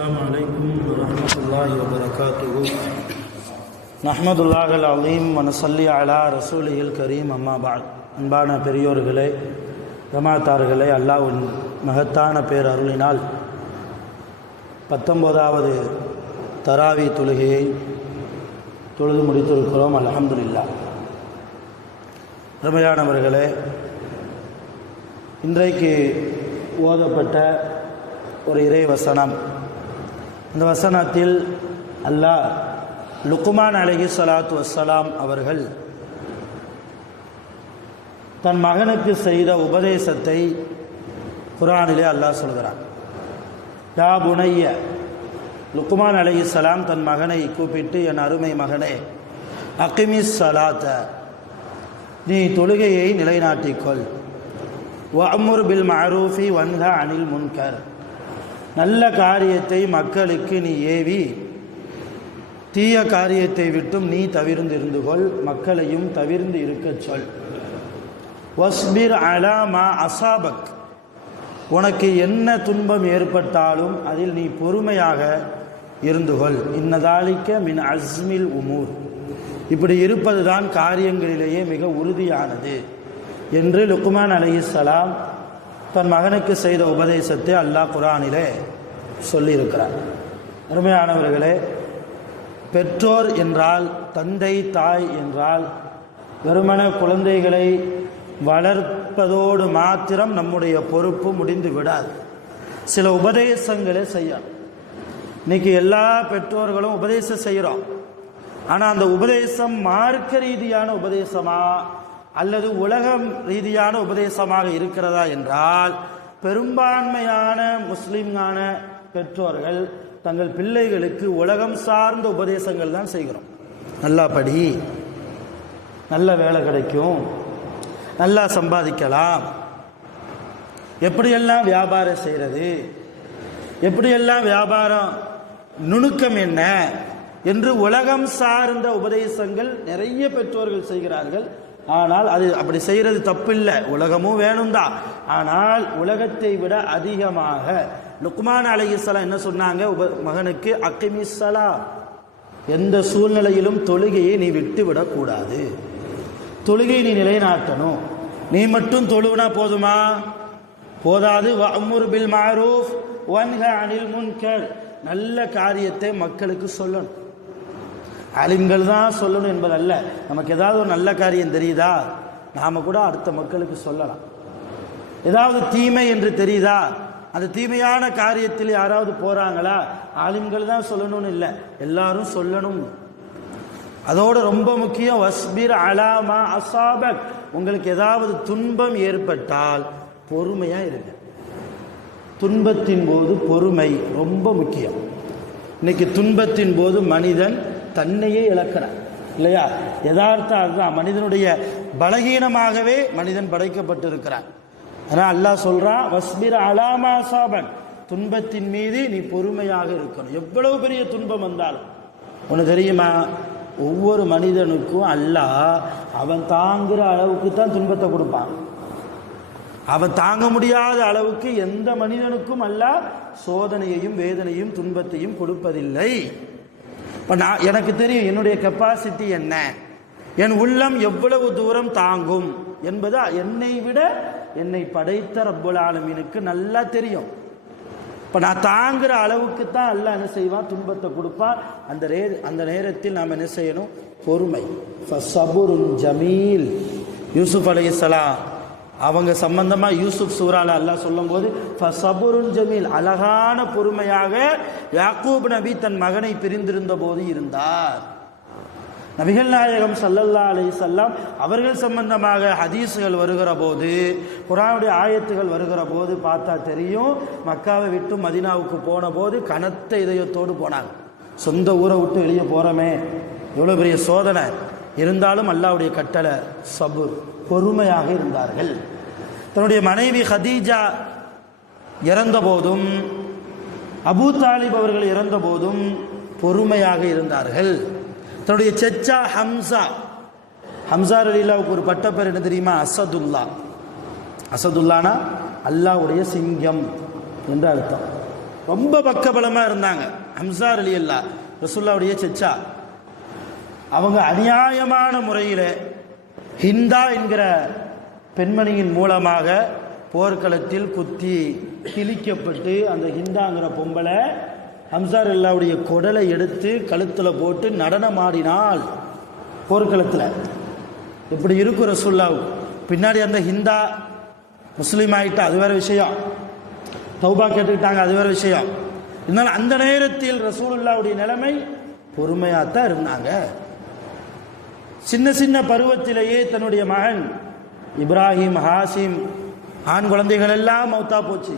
السلام عليكم ورحمة الله وبركاته نحمدுல்லாஹ் அல்-அலீம் வனஸல்லி அலா ரசூலில் கரீம் அம்மா பாத். அன்பான பெரியோர்களே, ஜமாத்தார்களே, அல்லாஹ்வின் மகத்தான பேரருளினால் 19வது தராவி தொழுகையை தொழுது முடித்திருக்கிறோம். அல்ஹம்துலில்லாஹ். அருமையானவர்களே, இன்றைக்கு ஓதப்பட்ட ஒரு இறை வசனம், இந்த வசனத்தில் அல்லாஹ் லுக்மான் அலைஹிஸ்ஸலாத்து வஸ்ஸலாம் அவர்கள் தன் மகனுக்கு செய்த உபதேசத்தை குர்ஆனிலே அல்லாஹ் சொல்கிறான். யா புனைய, லுக்மான் அலைஹிஸ்ஸலாம் தன் மகனை கூப்பிட்டு, என் அருமை மகனே, அகிமிஸ் ஸலாத்த, நீ தொழுகையை நிலைநாட்டிக்கொள், வஅமுர் பில் மஅரூஃபி வன்ஹா அனில் முன்கர், நல்ல காரியத்தை மக்களுக்கு நீ ஏவி தீய காரியத்தை விட்டும் நீ தவிர்ந்து இருந்து கொள், மக்களையும் தவிர்ந்து இருக்கச் சொல். வஸ்பிர் அலா மா அசாபக், உனக்கு என்ன துன்பம் ஏற்பட்டாலும் அதில் நீ பொறுமையாக இருந்து கொள். இன்னதாலிக்க மின் அஸ்மில் உமூர், இப்படி இருப்பதுதான் காரியங்களிலேயே மிக உறுதியானது என்று லுக்மான் அலைஹிஸ்ஸலாம் தன் மகனுக்கு செய்த உபதேசத்தை அல்லாஹ் குர்ஆனிலே சொல்லியிருக்கிறார். அருமையானவர்களே, பெற்றோர் என்றால், தந்தை தாய் என்றால் வெறுமன குழந்தைகளை வளர்ப்பதோடு மாத்திரம் நம்முடைய பொறுப்பு முடிந்து விடாது. சில உபதேசங்களை செய்யணும். இன்னைக்கு எல்லா பெற்றோர்களும் உபதேசம் செய்கிறோம். ஆனால் அந்த உபதேசம் மார்க்க ரீதியான உபதேசமா அல்லது உலகம் ரீதியான உபதேசமாக இருக்கிறதா என்றால், பெரும்பான்மையான முஸ்லிமான பெற்றோர்கள் தங்கள் பிள்ளைகளுக்கு உலகம் சார்ந்த உபதேசங்கள் தான் செய்கிறோம். நல்லா படி, நல்ல வேலை கிடைக்கும், நல்லா சம்பாதிக்கலாம், எப்படியெல்லாம் வியாபாரம் செய்கிறது, எப்படியெல்லாம் வியாபாரம் நுணுக்கம் என்ன என்று உலகம் சார்ந்த உபதேசங்கள் நிறைய பெற்றோர்கள் செய்கிறார்கள். ஆனால் அது அப்படி செய்கிறது தப்பில்லை, உலகமும் வேணும் தான். ஆனால் உலகத்தை விட அதிகமாக லுக்மான் அலைஹிஸ்ஸலாம் என்ன சொன்னாங்க மகனுக்கு? அகிமிஸ் ஸலா, எந்த சூழ்நிலையிலும் தொழுகையை நீ விட்டு விடக்கூடாது, தொழுகையை நீ நிலைநாட்டணும். நீ மட்டும் தொழுவினா போதுமா? போதாது. வஅமுர் பில் மஅரூஃப் வன்ஹா அனில் முன்கர், நல்ல காரியத்தை மக்களுக்கு சொல்லணும். ஆலிம்கள் தான் சொல்லணும் என்பதல்ல. நமக்கு ஏதாவது ஒரு நல்ல காரியம் தெரியுதா, நாம் கூட அடுத்த மக்களுக்கு சொல்லலாம். ஏதாவது தீமை என்று தெரியுதா, அந்த தீமையான காரியத்தில் யாராவது போகிறாங்களா, ஆலிம்கள் தான் சொல்லணும்னு இல்லை, எல்லாரும் சொல்லணும். அதோடு ரொம்ப முக்கியம், வஸ்பிர் அலா மா அசாபக், உங்களுக்கு ஏதாவது துன்பம் ஏற்பட்டால் பொறுமையாக இருங்க. துன்பத்தின் போது பொறுமை ரொம்ப முக்கியம். இன்னைக்கு துன்பத்தின் போது மனிதன் தன்னையே இழக்கிறான், இல்லையா? யதார்த்தம் அதுதான். மனிதனுடைய பலகீனமாகவே மனிதன் படைக்கப்பட்டிருக்கிறான். ஆனால் அல்லாஹ் சொல்றான், வஸ்பிர் அலா மா அசாபக், துன்பத்தின் மீது நீ பொறுமையாக இருக்கணும். எவ்வளவு பெரிய துன்பம் வந்தாலும். ஒன்று தெரியுமா, ஒவ்வொரு மனிதனுக்கும் அல்லாஹ் அவன் தாங்குகிற அளவுக்கு தான் துன்பத்தை கொடுப்பான். அவன் தாங்க முடியாத அளவுக்கு எந்த மனிதனுக்கும் அல்லாஹ் சோதனையையும் வேதனையும் துன்பத்தையும் கொடுப்பதில்லை. இப்போ எனக்கு தெரியும் என்னுடைய கெப்பாசிட்டி என்ன, என் உள்ளம் எவ்வளவு தூரம் தாங்கும் என்பது என்னை விட என்னை படைத்த ரப்புல் ஆலமீனுக்கு நல்லா தெரியும். இப்போ நான் தாங்குகிற அளவுக்கு தான் அல்லாஹ் என்ன செய்வான், துன்பத்தை கொடுப்பான். அந்த நேரத்தில் நாம் என்ன செய்யணும்? பொறுமை. ஃபஸபுருன் ஜமீல், யூசுப் அலைஹிஸ்ஸலாம் அவங்க சம்பந்தமாக யூசுப் சூரால அல்லாஹ் சொல்லும் போது ஃபஸபுருன் ஜமீல், அழகான பொறுமையாக யாக்கூப் நபி தன் மகனை பிரிந்திருந்த போது இருந்தார். நபிகள் நாயகம் ஸல்லல்லாஹு அலைஹி வஸல்லம் அவர்கள் சம்பந்தமாக ஹதீஸுகள் வருகிற போது, குர்ஆனுடைய ஆயத்துகள் வருகிற போது பார்த்தா தெரியும், மக்காவை விட்டு மதீனாவுக்கு போன போது கனத்த இதயத்தோடு போனாங்க. சொந்த ஊரை விட்டு வெளியே போகிறோமே, எவ்வளோ பெரிய சோதனை இருந்தாலும் அல்லாஹ்வுடைய கட்டளை சபுர், பொறுமையாக இருந்தார்கள். தன்னுடைய மனைவி ஹதீஜா இறந்த போதும், அபூ தாலிப் அவர்கள் இறந்த போதும் பொறுமையாக இருந்தார்கள். தன்னுடைய செச்சா ஹம்சா ரலியல்லாஹுக்கு ஒரு பட்டப்பேர் என்ன தெரியுமா? அசதுல்லா. அசதுல்லானா அல்லாஹ்வுடைய சிங்கம் என்று அர்த்தம். ரொம்ப பக்கபலமாக இருந்தாங்க. ஹம்சா ரலியல்லாஹு ரசூலுல்லாஹ்வுடைய செச்சா. அவங்க அநியாயமான முறையில் ஹிந்தா என்கிற பெண்மணியின் மூலமாக போர்க்களத்தில் குத்தி கிழிக்கப்பட்டு அந்த ஹிந்தாங்கிற பொம்பளை ஹம்சா ரலியல்லாஹுடைய குடலை எடுத்து கழுத்தில் போட்டு நடனமாடினாள் போர்க்களத்தில். இப்படி இருக்கும் ரசூலுல்லாஹ். பின்னாடி அந்த ஹிந்தா முஸ்லீம் ஆகிட்டா, அது வேறு விஷயம். தௌபா கேட்டுக்கிட்டாங்க, அது வேறு விஷயம். இருந்தாலும் அந்த நேரத்தில் ரசூலுல்லாஹ்வுடைய நிலைமை பொறுமையாகத்தான் இருந்தாங்க. சின்ன சின்ன பருவத்திலேயே தன்னுடைய மகன் இப்ராஹிம், ஹாசிம், ஆண் குழந்தைகள் எல்லாம் மௌத்தா போச்சு.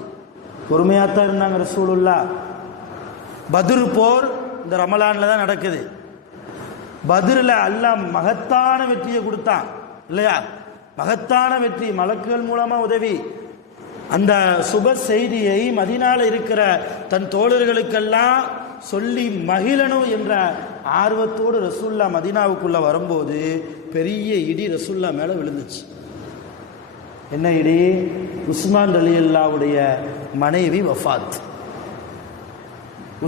பொறுமையாகத்தான் இருந்தாங்க ரசூலுல்லாஹ். பத்ர் போர் இந்த ரமலானில் தான் நடக்குது. பத்ரில் அல்லாஹ் மகத்தான வெற்றியை கொடுத்தான் இல்லையா? மகத்தான வெற்றி, மலக்குகள் மூலமாக உதவி. அந்த சுப செய்தியை மதீனால இருக்கிற தன் தோழர்களுக்கெல்லாம் சொல்லி மகிழணும் என்ற ஆர்வத்தோடு ரசூல்லா மதீனாவுக்குள்ள வரும்போது பெரிய இடி ரசூல்லா மேலே விழுந்துச்சு. என்ன இடி? உஸ்மான் ரலியல்லாஹுடைய மனைவி வஃபாத்.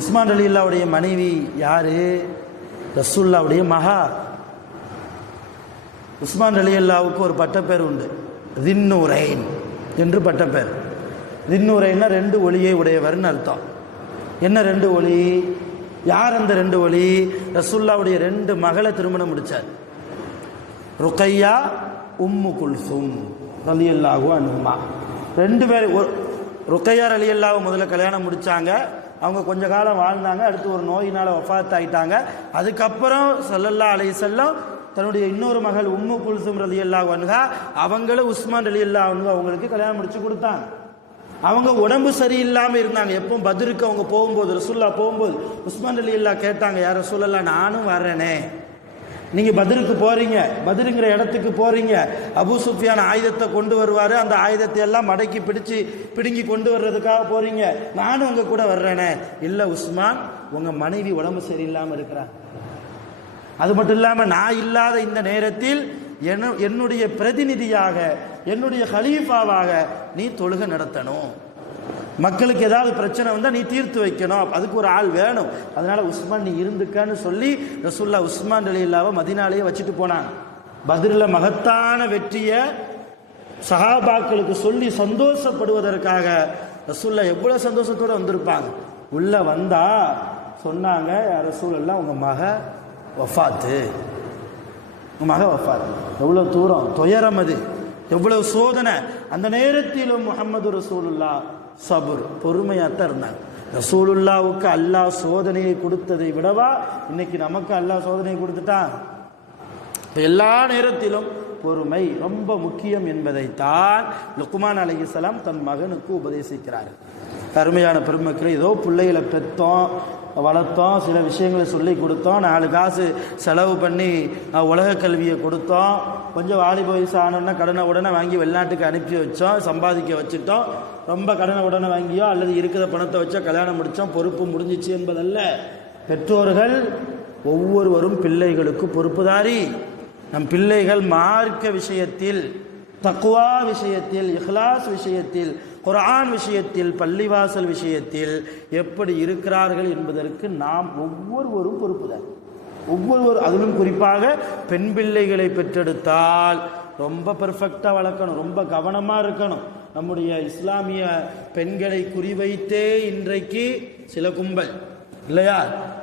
உஸ்மான் ரலியல்லாஹுடைய மனைவி யாரு? ரசூல்லாவுடைய மகா. உஸ்மான் ரலியல்லாஹுக்கு ஒரு பட்டப்பேர் உண்டு, தின்னூரைன் என்று பட்டப்பேர். தின்னூரைன்னா ரெண்டு ஒளியை உடையவர்னு அர்த்தம். என்ன ரெண்டு ஒளி? யார் அந்த ரெண்டு ஒளி? ரசூல்லாவுடைய ரெண்டு மகளை திருமணம் முடிச்சார். ருக்கையா, உம்மு குல்சும் ரலியல்லாஹு அன்ஹுமா. ரெண்டு பேர். ருக்கையா ரலியல்லாஹு முதல்ல கல்யாணம் முடிச்சாங்க. அவங்க கொஞ்ச காலம் வாழ்ந்தாங்க. அடுத்து ஒரு நோயினால் வஃபாத் ஆகிட்டாங்க. அதுக்கப்புறம் ஸல்லல்லாஹு அலைஹி வஸல்லம் தன்னுடைய இன்னொரு மகள் உம்மு குல்சும் ரலியல்லாஹு அன்ஹா அவங்களும் உஸ்மான் ரலியல்லாஹு அன்ஹு அவங்களுக்கு கல்யாணம் முடிச்சு கொடுத்தாங்க. அவங்க உடம்பு சரியில்லாமல் இருந்தாங்க. எப்போ பத்ருக்கு அவங்க போகும்போது, ரசூலுல்லாஹ் போகும்போது உஸ்மான் ரலியல்லாஹு கேட்டாங்க, யார் ரசூலல்லாஹ் நானும் வர்றேனே, நீங்கள் பத்ருக்கு போகிறீங்க, பத்ருங்கிற இடத்துக்கு போகிறீங்க, அபூ சுஃபியான் ஆயுதத்தை கொண்டு வருவார், அந்த ஆயுதத்தை எல்லாம் மடக்கி பிடுங்கி கொண்டு வர்றதுக்காக போகிறீங்க, நானும் உங்கள் கூட வர்றேனே. இல்லை உஸ்மான், உங்கள் மனைவி உடம்பு சரியில்லாமல் இருக்கிறார். அது மட்டும் இல்லாமல் நான் இல்லாத இந்த நேரத்தில் என்னுடைய பிரதிநிதியாக, என்னுடைய ஹலீஃபாவாக நீ தொழுகை நடத்தணும். மக்களுக்கு ஏதாவது பிரச்சனை வந்தால் நீ தீர்த்து வைக்கணும். அதுக்கு ஒரு ஆள் வேணும். அதனால உஸ்மான் நீ இருந்துக்கன்னு சொல்லி ரசூலுல்லாஹ் உஸ்மான் ரலியல்லாஹு மதீனாலேயே வச்சுட்டு போனாங்க. பத்ரில் மகத்தான வெற்றியை சஹாபாக்களுக்கு சொல்லி சந்தோஷப்படுவதற்காக ரசூலுல்லாஹ் எவ்வளோ சந்தோஷத்தோடு வந்திருப்பாங்க. உள்ளே வந்தா சொன்னாங்க, ரசூலுல்லாஹ் உங்கள் மக வஃபாத்து, உங்கள் மக வஃபாத். எவ்வளோ தூரம் துயரம் அது, எவ்வளவு சோதனை. அந்த நேரத்திலும் முஹம்மது ரசூலுல்லாஹ் சபுர், பொறுமையாகத்தான் இருந்தாங்க. ரசூலுல்லாவுக்கு அல்லாஹ் சோதனையை கொடுத்ததை விடவா இன்னைக்கு நமக்கு அல்லாஹ் சோதனையை கொடுத்துட்டான். எல்லா நேரத்திலும் பொறுமை ரொம்ப முக்கியம் என்பதைத்தான் லுக்மான் அலைஹிஸ்ஸலாம் தன் மகனுக்கு உபதேசிக்கிறார்கள். அருமையான பெருமக்கள், ஏதோ பிள்ளைகளை பெற்றோம், வளர்த்தோம், சில விஷயங்களை சொல்லி கொடுத்தோம், 4 காசு செலவு பண்ணி உலக கல்வியை கொடுத்தோம், கொஞ்சம் வாலிப வயசு ஆனோன்னா கடனை உடனே வாங்கி வெளிநாட்டுக்கு அனுப்பி வச்சோம், சம்பாதிக்க வச்சுட்டோம், ரொம்ப கடனை உடனே வாங்கியோ அல்லது இருக்கிற பணத்தை வச்சோ கல்யாணம் முடித்தோம், பொறுப்பு முடிஞ்சிச்சு என்பதல்ல. பெற்றோர்கள் ஒவ்வொருவரும் பிள்ளைகளுக்கு பொறுப்புதாரி. நம் பிள்ளைகள் மார்க்க விஷயத்தில், தக்வா விஷயத்தில், இஹ்லாஸ் விஷயத்தில், குர்ஆன் விஷயத்தில், பள்ளிவாசல் விஷயத்தில் எப்படி இருக்கிறார்கள் என்பதற்கு நாம் ஒவ்வொருவரும் பொறுப்புதான். ஒவ்வொருவரும், அதிலும் குறிப்பாக பெண் பிள்ளைகளை பெற்றெடுத்தால் ரொம்ப பெர்ஃபெக்டாக வளர்க்கணும், ரொம்ப கவனமாக இருக்கணும். நம்முடைய இஸ்லாமிய பெண்களை குறிவைத்தே இன்றைக்கு சில கும்பல் இல்லையா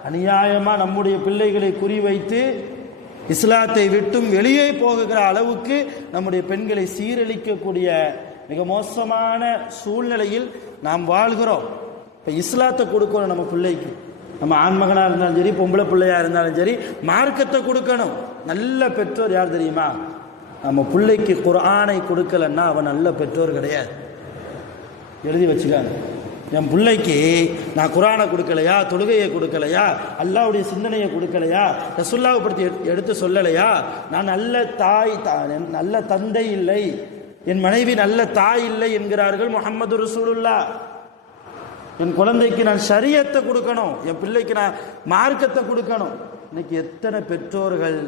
அநியாயமாக நம்முடைய பிள்ளைகளை குறிவைத்து இஸ்லாத்தை விட்டும் வெளியே போகுகிற அளவுக்கு நம்முடைய பெண்களை சீரழிக்கக்கூடிய மிக மோசமான சூழ்நிலையில் நாம் வாழ்கிறோம். இப்போ இஸ்லாத்தை கொடுக்கணும் நம்ம பிள்ளைக்கு. நம்ம ஆண்மகனாக இருந்தாலும் சரி, பொம்பளை பிள்ளையாக இருந்தாலும் சரி, மார்க்கத்தை கொடுக்கணும். நல்ல பெற்றோர் யார் தெரியுமா? நம்ம பிள்ளைக்கு குர்ஆனை கொடுக்கலன்னா அவன் நல்ல பெற்றோர் கிடையாது. எழுதி வச்சுக்காங்க. என் பிள்ளைக்கு நான் குர்ஆனை கொடுக்கலையா, தொழுகையை கொடுக்கலையா, அல்லாஹ்வுடைய சிந்தனையை கொடுக்கலையா, ரசூலுல்லாஹை பற்றி எடுத்து சொல்லலையா, நான் நல்ல தாய், நல்ல தந்தை இல்லை, என் மனைவி நல்ல தாய் இல்லை என்கிறார்கள் முஹம்மது ரசூலுல்லாஹ். என் குழந்தைக்கு நான் ஷரியத்தை கொடுக்கணும், என் பிள்ளைக்கு நான் மார்க்கத்தை கொடுக்கணும். இன்னைக்கு எத்தனை பெற்றோர்கள்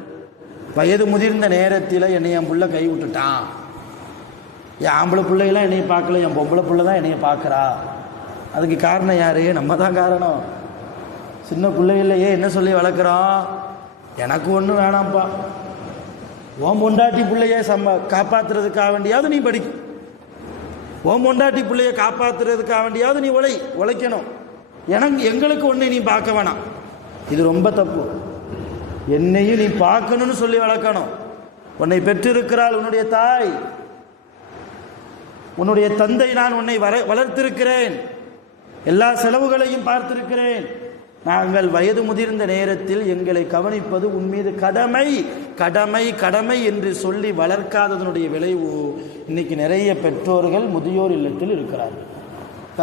வயது முதிர்ந்த நேரத்தில் என்னை என் பிள்ளை கை விட்டுட்டான், என் ஆம்பளை பிள்ளைகளாம் என்னையை பார்க்கல, என் பொம்பளை பிள்ளை தான் என்னையை பார்க்குறா, அதுக்கு காரணம் யாரு? நம்ம தான் காரணம். சின்ன பிள்ளைகளையே என்ன சொல்லி வளர்க்குறோம்? எனக்கு ஒன்றும் வேணாம்ப்பா, ஓம் பொண்டாட்டி பிள்ளைய காப்பாற்றுறதுக்காக வேண்டியாவது நீ படிக்கும், ஓம் பொண்டாட்டி பிள்ளைய காப்பாற்றுறதுக்காக வேண்டியாவது நீ உழைக்கணும், எங்களுக்கு ஒன்று நீ பார்க்க வேணாம். இது ரொம்ப தப்பு. என்னையும் நீ பார்க்கணும்னு சொல்லி வளர்க்கணும். உன்னை பெற்றிருக்கிறாள் உன்னுடைய தாய், உன்னுடைய தந்தை, நான் உன்னை வளர்த்திருக்கிறேன், எல்லா செலவுகளையும் பார்த்திருக்கிறேன். நாங்கள் வயது முதிர்ந்த நேரத்தில் எங்களை கவனிப்பது உன் மீது கடமை கடமை கடமை என்று சொல்லி வளர்க்காததனுடைய விளைவு இன்னைக்கு நிறைய பெற்றோர்கள் முதியோர் இல்லத்தில் இருக்கிறார்கள்.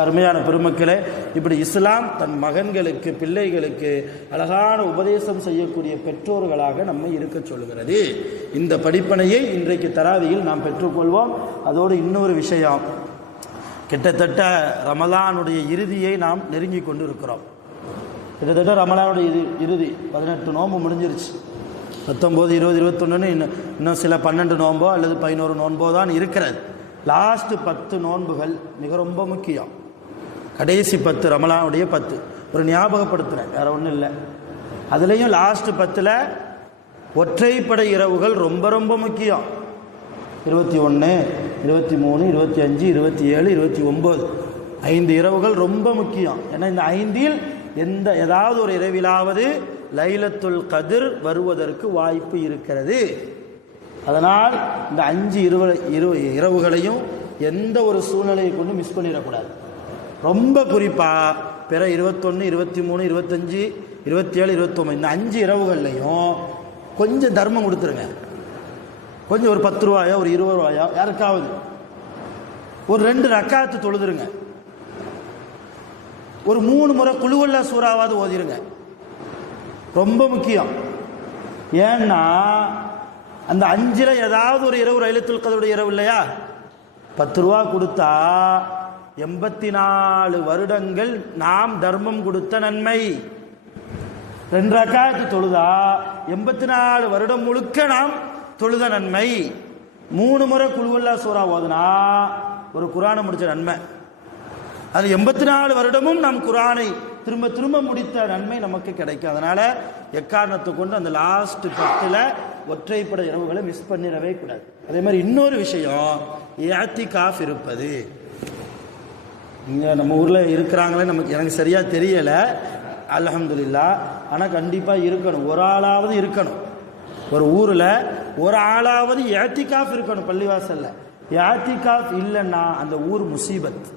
அருமையான பெருமக்களே, இப்படி இஸ்லாம் தன் மகன்களுக்கு பிள்ளைகளுக்கு அழகான உபதேசம் செய்யக்கூடிய பெற்றோர்களாக நம்மை இருக்க சொல்கிறது. இந்த படிப்பனையை இன்றைக்கு தராவியில் நாம் பெற்றுக்கொள்வோம். அதோடு இன்னொரு விஷயம், கிட்டத்தட்ட ரமலானுடைய இறுதியை நாம் நெருங்கி கொண்டு இருக்கிறோம். கிட்டத்தட்ட ரமலானுடைய இறுதி 18 நோன்பு முடிஞ்சிருச்சு. 19, 20, 21 இன்னும் சில 12 நோன்போ அல்லது 11 நோன்போ தான் இருக்கிறது. லாஸ்ட் 10 நோன்புகள் மிக ரொம்ப முக்கியம். கடைசி 10 ரமலானுடைய 10 ஒரு ஞாபகப்படுத்துகிறேன், வேற ஒன்றும் இல்லை. அதுலேயும் லாஸ்ட் 10ல் ஒற்றைப்படை இரவுகள் ரொம்ப ரொம்ப முக்கியம். 21, 23, 25, 27, 29 5 இரவுகள் ரொம்ப முக்கியம். ஏன்னா இந்த 5இல் ஏதாவது ஒரு இரவிலாவது லைலத்துல் கதிர் வருவதற்கு வாய்ப்பு இருக்கிறது. அதனால் இந்த 5 இரவுகளையும் எந்த ஒரு சூழ்நிலையை கொண்டு மிஸ் பண்ணிடக்கூடாது. ரொம்ப குறிப்பாக பிற 21, 23, 25, 27, 29 இந்த 5 இரவுகள்லையும் கொஞ்சம் தர்மம் கொடுத்துருங்க. கொஞ்சம் ஒரு 10 ரூபாயோ ஒரு 20 ரூபாயோ யாருக்காவது ஒரு 2 ரக்காத்து தொழுதுருங்க. ஒரு 3 முறை குலுவல்லா சூறாவாவது ஓதிருங்க. ரொம்ப முக்கியம். ஏன்னா அந்த 5ல் ஏதாவது ஒரு இரவு லைலத்துல் கத்ருடைய இரவு இல்லையா? 10 ரூபா கொடுத்தா 84 வருடங்கள் நாம் தர்மம் கொடுத்த நன்மை. 2 ரக்காத்து தொழுதா 84 வருடம் முழுக்க நாம் தொழுத நன்மை. 3 முறை குலுவல்லா சூறா ஓதுனா ஒரு குர்ஆனை முடிச்ச நன்மை. அது 84 வருடமும் நாம் குர்ஆனை திரும்ப திரும்ப முடித்த நன்மை நமக்கு கிடைக்கும். அதனால எக்காரணத்தை கொண்டு அந்த லாஸ்ட் 10ல் ஒற்றைப்படை இரவுகளை மிஸ் பண்ணிடவே கூடாது. அதே மாதிரி இன்னொரு விஷயம், இஅ்திகாஃப் இருப்பது. இங்கே நம்ம ஊரில் இருக்கிறாங்களே எனக்கு சரியாக தெரியலை, அல்ஹம்துலில்லாஹ். ஆனால் கண்டிப்பாக இருக்கணும், ஒரு ஆளாவது இருக்கணும். ஒரு ஊரில் ஒரு ஆளாவது இஅ்திகாஃப் இருக்கணும் பள்ளிவாசலில். இஅ்திகாஃப் இல்லைன்னா அந்த ஊர் முசீபத்.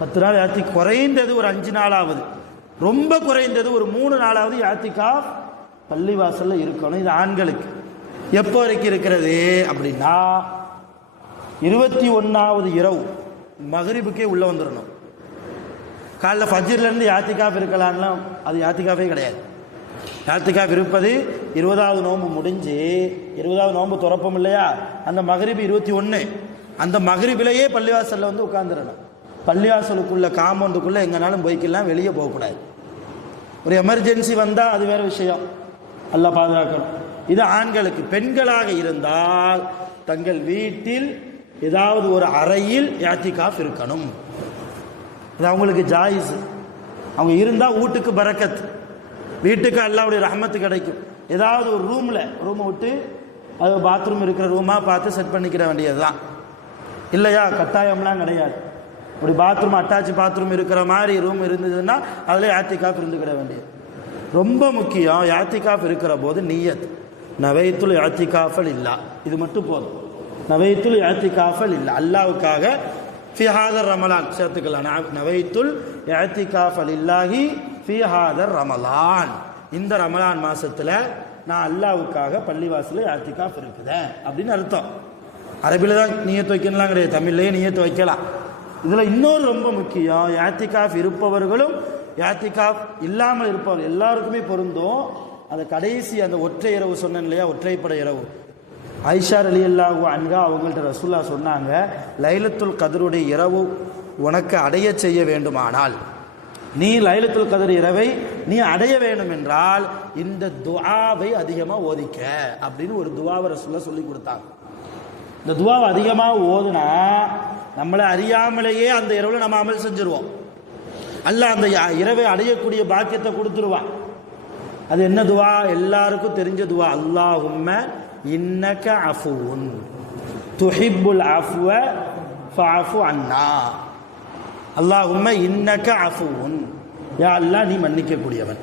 10 நாள் குறைந்தது ஒரு 5 நாளாவது, ரொம்ப குறைந்தது ஒரு 3 நாளாவது இஅ்திகாஃப் பள்ளிவாசலில் இருக்கணும். இது ஆண்களுக்கு. எப்போ வரைக்கும் இருக்கிறது அப்படின்னா 21வது இரவு மகரிபுக்கே உள்ளே வந்துடணும். காலைல ஃபஜ்ர்லேருந்து இஅ்திகாஃப் இருக்கலாம்னா அது இஅ்திகாஃபே கிடையாது. இஅ்திகாஃப் இருப்பது 20வது நோன்பு முடிஞ்சு 20வது நோன்பு துறப்பம் இல்லையா, அந்த மகரிபு 21, அந்த மகரிபிலேயே பள்ளிவாசலில் வந்து உட்காந்துடணும். பள்ளிவாசலுக்குள்ள காம்பவுண்டுக்குள்ளே எங்கேனாலும் போய்க்கலாம், வெளியே போகக்கூடாது. ஒரு எமர்ஜென்சி வந்தால் அது வேறு விஷயம், அல்லாஹ் பாதுகாக்கணும். இது ஆண்களுக்கு. பெண்களாக இருந்தால் தங்கள் வீட்டில் ஏதாவது ஒரு அறையில் இஅ்திகாஃப் இருக்கணும். இது அவங்களுக்கு ஜாயிஸ். அவங்க இருந்தால் வீட்டுக்கு பரக்கத், வீட்டுக்கு அல்லாஹ்வுடைய ரஹ்மத்து கிடைக்கும். ஏதாவது ஒரு ரூமை விட்டு அது பாத்ரூம் இருக்கிற ரூமாக பார்த்து செட் பண்ணிக்கிற வேண்டியது தான் இல்லையா? கட்டாயம்லாம் கிடையாது. அப்படி பாத்ரூம் அட்டாச் பாத்ரூம் இருக்கிற மாதிரி ரூம் இருந்ததுன்னா அதில் இஅ்திகாஃப் இருந்துக்கிட வேண்டியது. ரொம்ப முக்கியம், இஅ்திகாஃப் இருக்கிற போது நிய்யத், நவைத்துல் இஅ்திகாஃபல் இல்லா, இது மட்டும் போதும். நவைத்துல் இஅ்திகாஃபல் இல்லா, அல்லாஹ்வுக்காக ஃபி ஹாதர் ரமலான் சேர்த்துக்கலாம். நவைத்துல் இஅ்திகாஃபல் இல்லாஹி ஃபி ஹாதர் ரமலான், இந்த ரமலான் மாசத்தில் நான் அல்லாஹ்வுக்காக பள்ளிவாசலில் இஅ்திகாஃப் இருக்குதேன் அப்படின்னு அர்த்தம். அரபியில் தான் நியத்து வைக்கலாம் கிடையாது, தமிழ்லேயே நியத்து வைக்கலாம். இதில் இன்னொரு ரொம்ப முக்கியம், இஅ்திகாஃப் இருப்பவர்களும் இஅ்திகாஃப் இல்லாமல் இருப்பவர் எல்லாருக்குமே பொருந்தும். அந்த கடைசி அந்த ஒற்றை இரவு சொன்னேன் இல்லையா, ஒற்றைப்படை இரவு, ஆயிஷா ரலியல்லாஹு அன்ஹா அவங்கள்ட்ட ரசூலுல்லாஹ் சொன்னாங்க, லைலத்துல் கத்ருடைய இரவு உனக்கு அடைய செய்ய வேண்டுமானால், நீ லைலத்துல் கத்ர் இரவை நீ அடைய வேண்டும் என்றால் இந்த துஆவை அதிகமாக ஓதிக்க அப்படின்னு ஒரு துஆவை ரசூலுல்லாஹ் சொல்லி கொடுத்தாங்க. இந்த துஆவை அதிகமாக ஓதுனா நம்மளை அறியாமலேயே அந்த இரவில் நம்ம அமல் செஞ்சிருவோம். அல்லாஹ் அந்த இரவை அடையக்கூடிய பாக்கியத்தை கொடுத்துருவான். அது என்ன துவா? எல்லாருக்கும் தெரிஞ்ச துவா. அல்லாஹும்ம இன்னக அஃபூன் துஹிப்புல் அஃப்வ ஃபஅஃபு அன்னா. அல்லாஹும்ம இன்னக அஃபூன், யா அல்லாஹ் நீ மன்னிக்கக்கூடியவன்,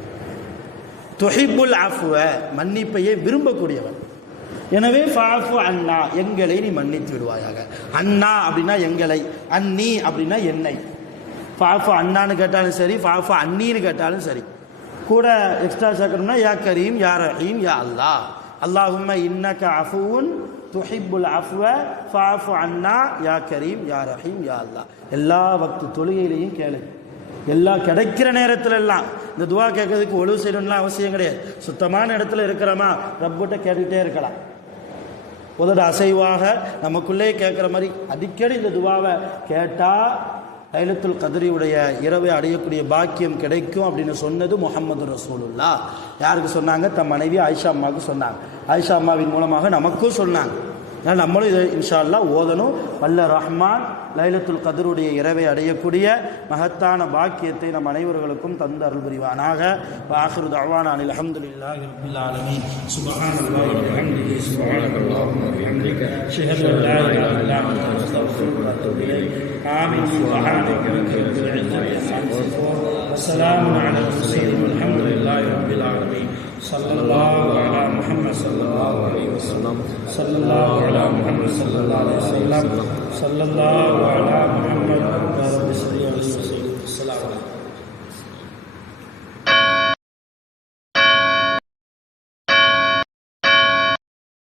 துஹிப்புல் அஃப்வ மன்னிப்பையே விரும்பக்கூடியவன், எனவே ஃபஅஃபு அன்னா எங்களை நீ மன்னித்து விடுவாயாக. அன்னா அப்படின்னா எங்களை, அன்னி அப்படின்னா என்னை. ஃபஅஃபு அன்னான்னு கேட்டாலும் சரி, ஃபஅஃபு அன்னின்னு கேட்டாலும் சரி. கூட எக்ஸ்ட்ரா சேர்க்கணும்னா யா கரீம் யா ரஹீம் யா அல்லாஹ். அல்லாஹும்ம இன்னக அஃபூன் துஹிப்புல் அஃப்வ ஃபஅஃபு அன்னா யா கரீம் யா ரஹீம் யா அல்லாஹ். எல்லா வக்து தொழுகையிலையும் கேளு. எல்லா கிடைக்கிற நேரத்துல எல்லாம் இந்த துவா கேட்கறதுக்கு ஒழுவு செய்யணும்லாம் அவசியம் கிடையாது. சுத்தமான இடத்துல இருக்கிறோமா ரப்பிட்ட கேட்டுக்கிட்டே இருக்கலாம். உதட அசைவாக நமக்குள்ளே கேட்குற மாதிரி அடிக்கடி இந்த துவாவை கேட்டால் லைலத்துல் கத்ரியுடைய இரவை அடையக்கூடிய பாக்கியம் கிடைக்கும் அப்படின்னு சொன்னது முஹம்மது ரசூலுல்லாஹ். யாருக்கு சொன்னாங்க? தம் மனைவி ஆயிஷா அம்மாவுக்கு சொன்னாங்க. ஆயிஷா அம்மாவின் மூலமாக நமக்கும் சொன்னாங்க. அதனால் நம்மளும் இதை இன்ஷா அல்லாஹ் ஓதணும். வல்ல ரஹ்மான் லைலத்துல் கத்ருடைய இரவை அடையக்கூடிய மகத்தான பாக்கியத்தை நம் அனைவர்களுக்கும் தந்து அருள் புரிவானாக. ஆகிரு தஅவானா அனில் ஹம்துலில்லாஹி ரப்பில் ஆலமீன். சுப்ஹானல்லாஹி வ பிஹம்திஹி சுப்ஹானல்லாஹி வ பிஹம்திஹி அஷ்ஹது அன் லா இலாஹா இல்லா அன்த அஸ்தக்ஃபிருக வ அத்தூபு இலைக். ஆமீன். சுப்ஹானக ரப்பில் இஸ்ஸத்தி அம்மா யசிஃபூன் வ ஸலாமுன் அலல் முர்ஸலீன் வல்ஹம்துலில்லாஹி ரப்பில் ஆலமீன். ஸல்லல்லாஹு அலா முஹம்மத் ஸல்லல்லாஹு அலைஹி வஸல்லம். ஸல்லல்லாஹு அலா முஹம்மத் ஸல்லல்லாஹு அலைஹி வஸல்லம். ஸல்லல்லாஹு அலா முஹம்மத். யா ரப்பி ஸல்லி அலைஹி வஸல்லம்.